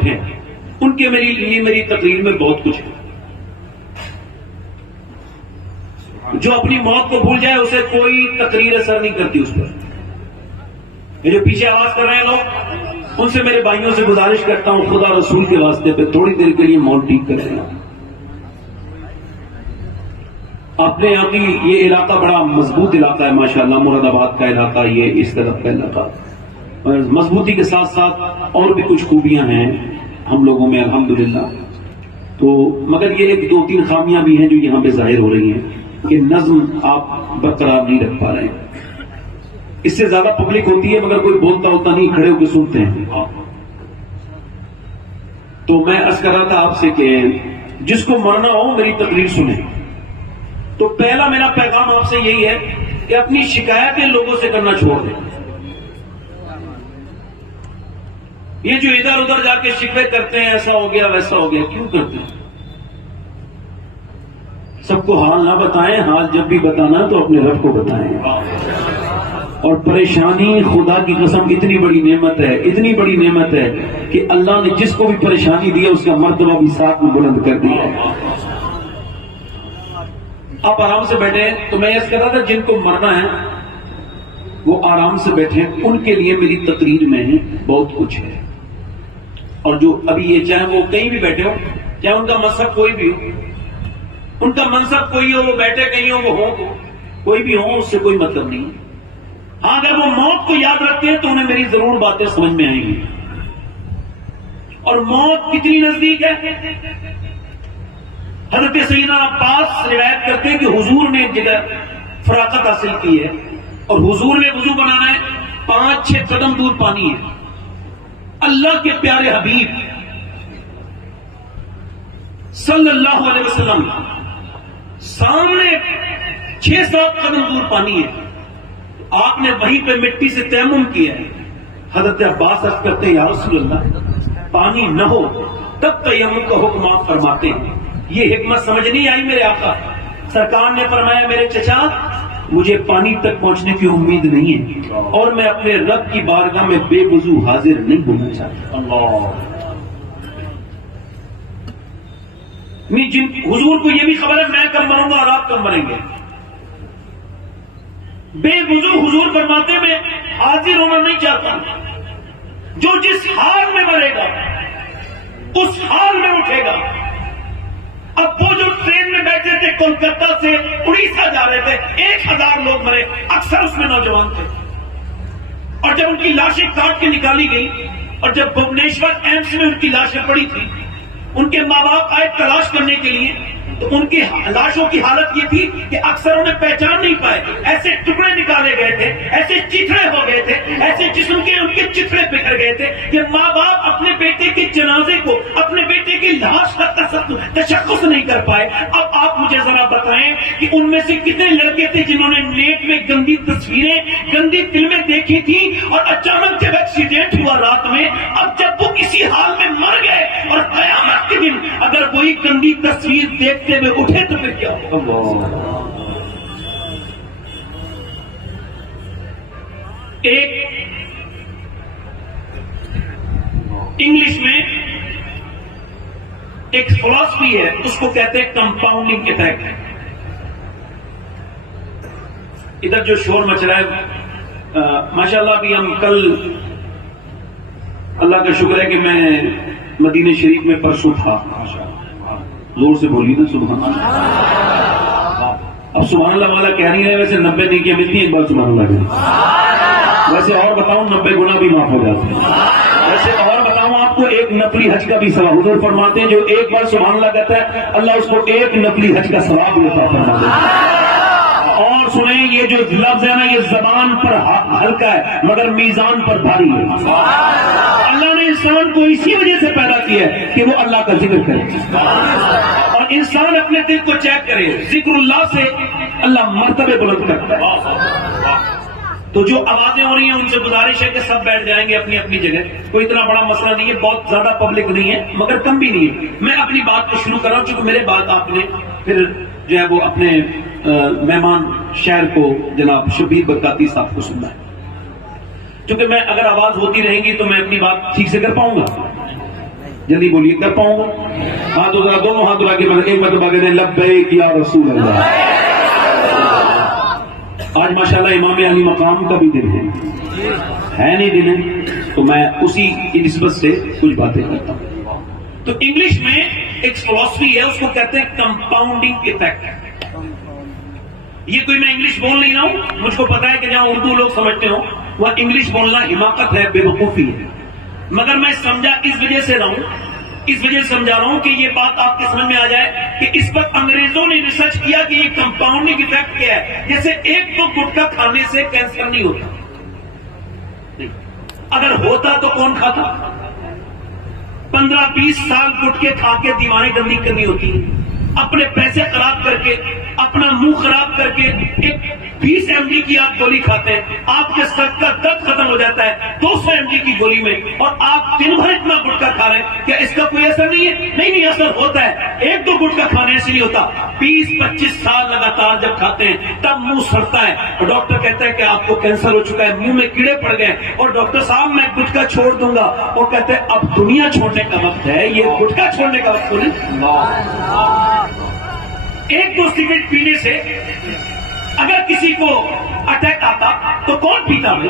بیٹھے ہیں ان کے لیے میری تقریر میں بہت کچھ ہے. جو اپنی موت کو بھول جائے اسے کوئی تقریر اثر نہیں کرتی اس پر. یہ جو پیچھے آواز کر رہے ہیں لوگ، ان سے میرے بھائیوں سے گزارش کرتا ہوں خدا رسول کے واسطے پہ تھوڑی دیر کے لیے ماؤنٹ ٹھیک کر دینا. اپنے یہاں کی یہ علاقہ بڑا مضبوط علاقہ ہے ماشاءاللہ، مراد آباد کا علاقہ، یہ اس طرف کا علاقہ. مضبوطی کے ساتھ ساتھ اور بھی کچھ خوبیاں ہیں ہم لوگوں میں الحمدللہ. تو مگر یہ ایک دو تین خامیاں بھی ہیں جو یہاں پہ ظاہر ہو رہی ہیں کہ نظم آپ برقرار نہیں رکھ پا رہے ہیں. اس سے زیادہ پبلک ہوتی ہے مگر کوئی بولتا ہوتا نہیں، کھڑے ہو کے سنتے ہیں. تو میں عرض کر رہا تھا آپ سے کہ جس کو مرنا ہو میری تقریر سنیں. تو پہلا میرا پیغام آپ سے یہی ہے کہ اپنی شکایتیں لوگوں سے کرنا چھوڑ دیں. یہ جو ادھر ادھر جا کے شکوے کرتے ہیں ایسا ہو گیا ویسا ہو گیا، کیوں کرتے ہیں؟ سب کو حال نہ بتائیں، حال جب بھی بتانا تو اپنے رب کو بتائیں. اور پریشانی خدا کی قسم اتنی بڑی نعمت ہے، اتنی بڑی نعمت ہے کہ اللہ نے جس کو بھی پریشانی دی ہے اس کا مرتبہ بھی ساتھ میں بلند کر دیا ہے. آپ آرام سے بیٹھے. تو میں یہ کہہ رہا تھا جن کو مرنا ہے وہ آرام سے بیٹھے، ان کے لیے میری تقریر میں بہت کچھ ہے. اور جو ابھی یہ چاہے وہ کہیں بھی بیٹھے ہو، چاہے ان کا مذہب کوئی بھی ہو، ان کا منصب کوئی ہو، وہ بیٹھے کہیں ہو، وہ ہو کوئی بھی ہو، اس سے کوئی مطلب نہیں. ہاں اگر وہ موت کو یاد رکھتے ہیں تو انہیں میری ضرور باتیں سمجھ میں آئیں گی. اور موت کتنی نزدیک ہے. حضرت سیدنا عباس روایت کرتے ہیں کہ حضور نے ایک جگہ فراغت حاصل کی ہے اور حضور نے وضو بنانا ہے، 5-6 قدم دور پانی ہے. اللہ کے پیارے حبیب صلی اللہ علیہ وسلم سامنے 6-7 قدم دور پانی ہے. آپ نے وہیں پہ مٹی سے تیمم کیا ہے. حضرت عباس عرض کرتے ہیں یا رسول اللہ پانی نہ ہو تب تیمم کا حکم آپ فرماتے ہیں. یہ حکمت سمجھ نہیں آئی میرے آقا. سرکار نے فرمایا میرے چچا مجھے پانی تک پہنچنے کی امید نہیں ہے اور میں اپنے رب کی بارگاہ میں بے وضو حاضر نہیں ہونا چاہتا. جن حضور کو یہ بھی خبر ہے میں کب مروں گا اور آپ کب مریں گے. بے وضو حضور فرماتے میں حاضر ہونا نہیں چاہتا. جو جس حال میں مرے گا اس حال میں اٹھے گا. اب وہ جو ٹرین میں بیٹھے تھے کولکتہ سے اڑیسہ جا رہے تھے، 1000 لوگ مرے، اکثر اس میں نوجوان تھے. اور جب ان کی لاشیں کاٹ کے نکالی گئی اور جب بھونیشور ایمس میں ان کی لاشیں پڑی تھی، ان کے ماں باپ آئے تلاش کرنے کے لیے تو ان کی لاشوں کی حالت یہ تھی کہ اکثر انہیں پہچان نہیں پائے. ایسے ٹکڑے نکالے گئے تھے، ایسے چتھڑے ہو گئے تھے، ایسے جسم کے ان کے چتھڑے بکھر گئے تھے کہ ماں باپ اپنے بیٹے کے جنازے کو، اپنے بیٹے کی لاش کا تشخص نہیں کر پائے. اب آپ مجھے ذرا بتائیں کہ ان میں سے کتنے لڑکے تھے جنہوں نے نیٹ میں گندی تصویریں، گندی فلمیں دیکھی تھی اور اچانک جب ایکسیڈنٹ ہوا رات میں، اب جب وہ کسی حال میں مر گئے اور قیامت کے دن اگر وہی گندی تصویر دیکھتے ہوئے اٹھے تو پھر کیا ہوگا. ایک انگلش میں ایک فلسفی ہے، اس کو کہتے ہیں کمپاؤنڈنگ افیکٹ. ادھر جو شور مچ رہا ہے ماشاءاللہ ابھی ہم کل، اللہ کا شکر ہے کہ میں مدینہ شریف میں پرسوں تھا. زور سے بولی نا سبحان اللہ. اب سبحان اللہ والا کہہ نہیں رہے، ویسے 90 نیکیاں ملتی ہیں ایک بار سبحان اللہ کہہ. ویسے اور بتاؤں 90 گنا بھی معاف ہو جاتے ہیں. ویسے اور بتاؤں آپ کو ایک نفلی حج کا بھی ثواب حضور فرماتے ہیں جو ایک بار سبحان اللہ کہتا ہے اللہ اس کو ایک نفلی حج کا ثواب بھی عطا فرما دیتا ہے. اور سنیں یہ جو لفظ ہے نا یہ زبان پر ہلکا ہے مگر میزان پر بھاری ہے. اللہ نے انسان کو اسی وجہ سے پیدا کیا ہے کہ وہ اللہ کا ذکر کرے اور انسان اپنے دل کو چیک کرے. ذکر اللہ سے اللہ مرتبے بلند کرتا ہے. تو جو آوازیں ہو رہی ہیں ان سے گزارش ہے کہ سب بیٹھ جائیں گے اپنی اپنی جگہ. کوئی اتنا بڑا مسئلہ نہیں ہے، بہت زیادہ پبلک نہیں ہے مگر کم بھی نہیں ہے. میں اپنی بات کو شروع کر رہا ہوں چونکہ میرے بات آپ نے پھر جو ہے وہ اپنے مہمان شہر کو جناب شبیر برکاتی صاحب کو سننا ہے. چونکہ میں اگر آواز ہوتی رہے گی تو میں اپنی بات ٹھیک سے کر پاؤں گا. جلدی بولیے، کر پاؤں گا؟ ہاتھ ذرا دونوں ہاتھ اٹھا کے ایک مرتبہ کہتے ہیں لبیک یا رسول اللہ۔ آج ماشاءاللہ امام علی مقام کا بھی دن ہے نہیں دن ہے، تو میں اسی کی نسبت سے کچھ باتیں کرتا ہوں۔ تو انگلش میں ایک فلسفی ہے، اس کو کہتے ہیں کمپاؤنڈنگ افیکٹ۔ یہ کوئی میں انگلش بول نہیں رہا ہوں، مجھ کو پتا ہے کہ جہاں اردو لوگ سمجھتے ہو وہ انگلش بولنا حماقت ہے، بے وقوفی ہے، مگر میں سمجھا اس وجہ سے رہا ہوں، اس وجہ سے سمجھا رہا ہوں کہ یہ بات آپ کے سمجھ میں آ جائے کہ اس پر انگریزوں نے ریسرچ کیا کہ یہ کمپاؤنڈنگ افیکٹ کیا ہے۔ جیسے ایک دو گٹکا کھانے سے کینسر نہیں ہوتا، اگر ہوتا تو کون کھاتا؟ 15-20 سال گٹکے کھا کے دیوانی گندی کرنی ہوتی ہے، اپنے پیسے خراب کر کے، اپنا منہ خراب کر کے ایک 20 mg کی آپ گولی کھاتے ہیں، آپ کے سر کا درد ختم ہو جاتا ہے 200 mg کی گولی میں، اور آپ دن بھر اتنا گٹکا کھا رہے ہیں، کیا اس کا کوئی اثر نہیں ہے؟ نہیں اثر ہوتا ہے، ایک دو گٹکا کھانے سے نہیں ہوتا، 20-25 سال لگاتار جب کھاتے ہیں تب منہ سڑتا ہے، اور ڈاکٹر کہتا ہے کہ آپ کو کینسر ہو چکا ہے، منہ میں کیڑے پڑ گئے، اور ڈاکٹر صاحب میں گٹکا چھوڑ دوں گا، اور کہتے ہیں اب دنیا چھوڑنے کا وقت ہے، یہ گٹکا چھوڑنے کا وقت نہیں۔ ایک دو سگریٹ پینے سے اگر کسی کو اٹیک آتا تو کون پیتا بھائی؟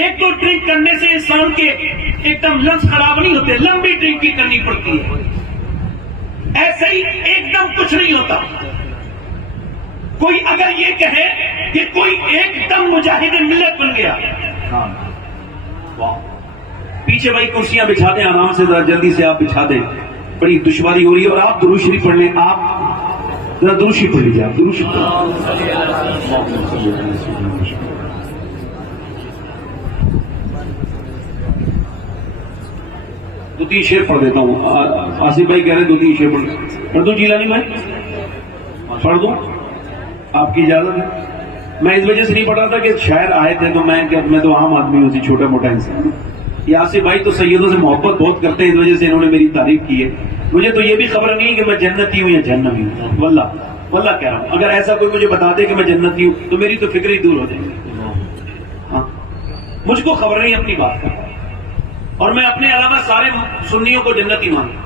ایک دو ڈرنک کرنے سے انسان کے ایک دم لنگس خراب نہیں ہوتے، لمبی ڈرنک کی کرنی پڑتی ہے، ایسے ہی ایک دم کچھ نہیں ہوتا۔ کوئی اگر یہ کہے کہ کوئی ایک دم مجاہد ملت بن گیا، پیچھے بھائی کرسیاں بچھا دیں آرام سے، ذرا جلدی سے آپ بچھا دیں، بڑی دشواری ہو رہی ہے، اور آپ درود شریف پڑھ لیں، آپ ذرا درود شریف پڑھ لیجیے، آپ درود شریف دو تین شعر پڑھ دیتا ہوں۔ آصف بھائی کہہ رہے ہیں دو تین شعر پڑھ دوں، جیلانی بھائی پڑھ دوں، آپ کی اجازت ہے؟ میں اس وجہ سے نہیں پڑھ رہا تھا کہ شاعر آئے تھے تو میں تو عام آدمی ہوں، چھوٹا موٹا انسان۔ یہ آصف بھائی تو سیدوں سے محبت بہت کرتے ہیں، اس وجہ سے انہوں نے میری تعریف کی ہے۔ مجھے تو یہ بھی خبر نہیں کہ میں جنتی ہوں یا جہنمی ہوں، واللہ کہہ رہا ہوں، اگر ایسا کوئی مجھے بتا دے کہ میں جنتی ہوں تو میری تو فکر ہی دور ہو جائے گی۔ ہاں، مجھ کو خبر نہیں اپنی بات کا، اور میں اپنے علاوہ سارے سنیوں کو جنتی مانتا ہوں،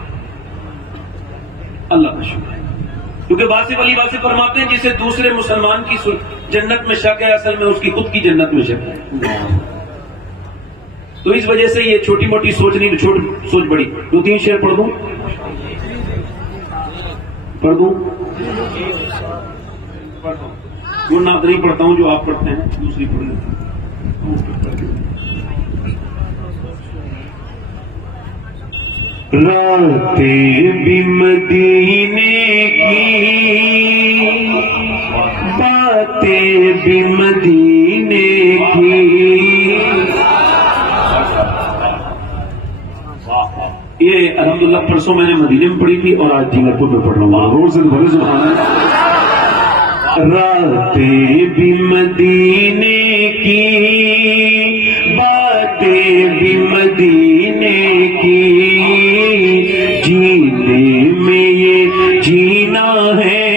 اللہ کا شکر ہے، کیونکہ واصف علی واصف فرماتے ہیں جسے دوسرے مسلمان کی جنت میں شک ہے، اصل میں اس کی خود کی جنت میں شک ہے۔ تو اس وجہ سے یہ چھوٹی موٹی سوچ نہیں، سوچ بڑی۔ دو تین شعر پڑھ دوں، وہ نعت نہیں پڑھتا ہوں جو آپ پڑھتے ہیں، دوسری پڑھ لیتا ہوں۔ راتیں بھی مدینے کی، باتیں بھی مدینے کی، یہ الحمدللہ پرسوں میں نے مدینے میں پڑھی تھی اور آج جنگل پور میں پڑھ رہا ہوں، روز سے بھلے سبحان اللہ۔ راتیں بھی مدینے کی، باتیں بھی مدینے کی، جینے میں یہ جینا ہے،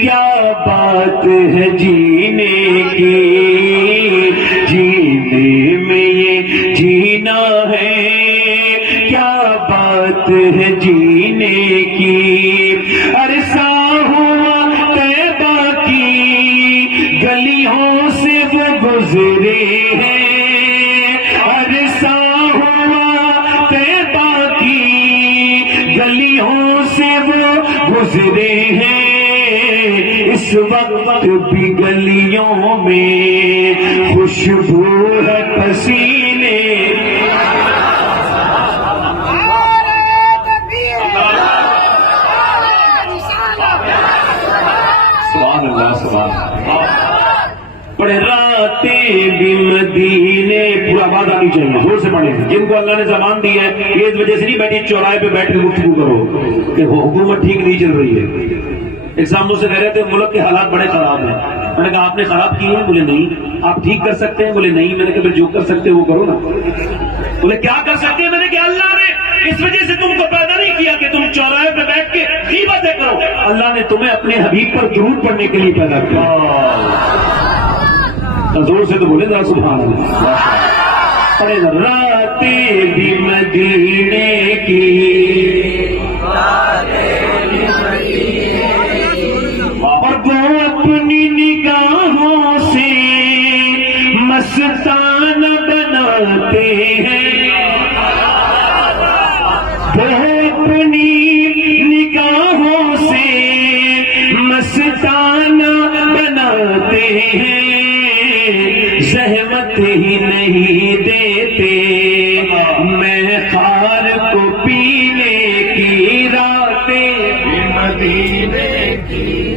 کیا بات ہے جینے کی، جینے میں یہ جینا ہے، کیا بات ہے جینے کی، عرصہ ہوا طیبہ کی گلیوں سے وہ گزرے ہیں، عرصہ ہوا طیبہ کی گلیوں سے وہ گزرے ہیں، اس وقت بھی گلیوں میں خوشبو ہے پسینے۔ پڑھے راتیں بھی مدینے، پورا آواز آنی چاہیے، زور سے پڑھیں، جن کو اللہ نے زبان دی ہے یہ اس وجہ سے نہیں بیٹھی چوراہے پہ بیٹھ کے گفتگو کرو کہ حکومت ٹھیک نہیں چل رہی ہے۔ ایک صاحب مجھ سے کہہ رہے تھے ملک کے حالات بڑے خراب ہیں، میں نے کہا آپ نے خراب کیے ہیں؟ بولے نہیں۔ آپ ٹھیک کر سکتے ہیں؟ بولے نہیں۔ میں نے کہا جو کر سکتے وہ کرو نا۔ بولے کیا کر سکتے ہیں؟ میں نے کہا اللہ نے اس وجہ سے تم کو پیدا نہیں کیا کہ تم چوراہے پہ بیٹھ کے غیبتیں کرو، اللہ نے تمہیں اپنے حبیب پر درود پڑھنے کے لیے پیدا کیا۔ زور سے تو بولے ذرا سبحان اللہ۔ راتیں بھی مدینے کی اور وہ اپنی نگاہوں سے مستانہ بناتے ہیں، وہ اپنی نگاہوں سے مستانہ بناتے ہیں، زحمت ہی نہیں دیتے میں خار کو پینے کی راتیں مدینے کی،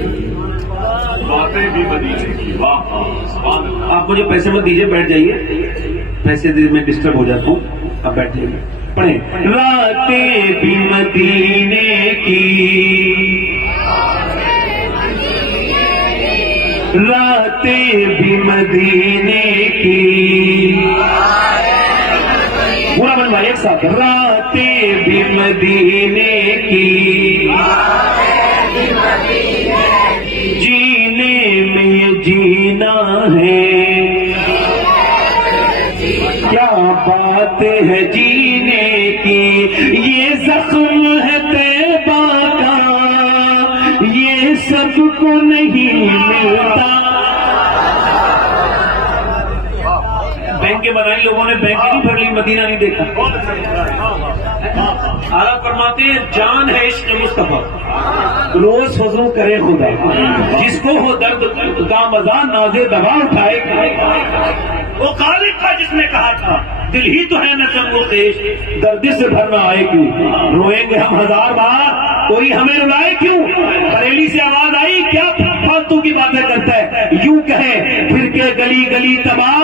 باتیں بھی مدینے کی۔ آپ مجھے پیسے مت دیجیے، بیٹھ جائیے، پیسے دے میں ڈسٹرب ہو جاتا ہوں، آپ بیٹھ جائیے پڑھیں۔ راتیں بھی مدینے کی، راتیں بھی مدینے کی، پورا بنوائے ایک ساتھ، راتیں بھی مدینے کی، جینے میں یہ جینا ہے، کیا بات ہے جینے کی، یہ زخم ہے طیبہ کا، یہ سب کو نہیں ملتا۔ بینکیں بنائی لوگوں نے، بینک نہیں بھر لی، مدینہ نہیں دیکھا۔ اعلیٰ فرماتے ہیں جان ہے عشق مصطفیٰ، روز فضو کرے خدا، جس کو ہو درد کا مزہ نازے دوا اٹھائے۔ وہ خالق تھا جس نے کہا تھا دل ہی تو ہے نہ سنگ و خیش، درد سے بھرنا آئے کیوں، روئیں گے ہم ہزار بار کوئی ہمیں رلائے کیوں۔ بریلی سے آواز آئی کیا فالتو کی باتیں کرتا ہے، یوں کہیں پھر کے گلی گلی تباہ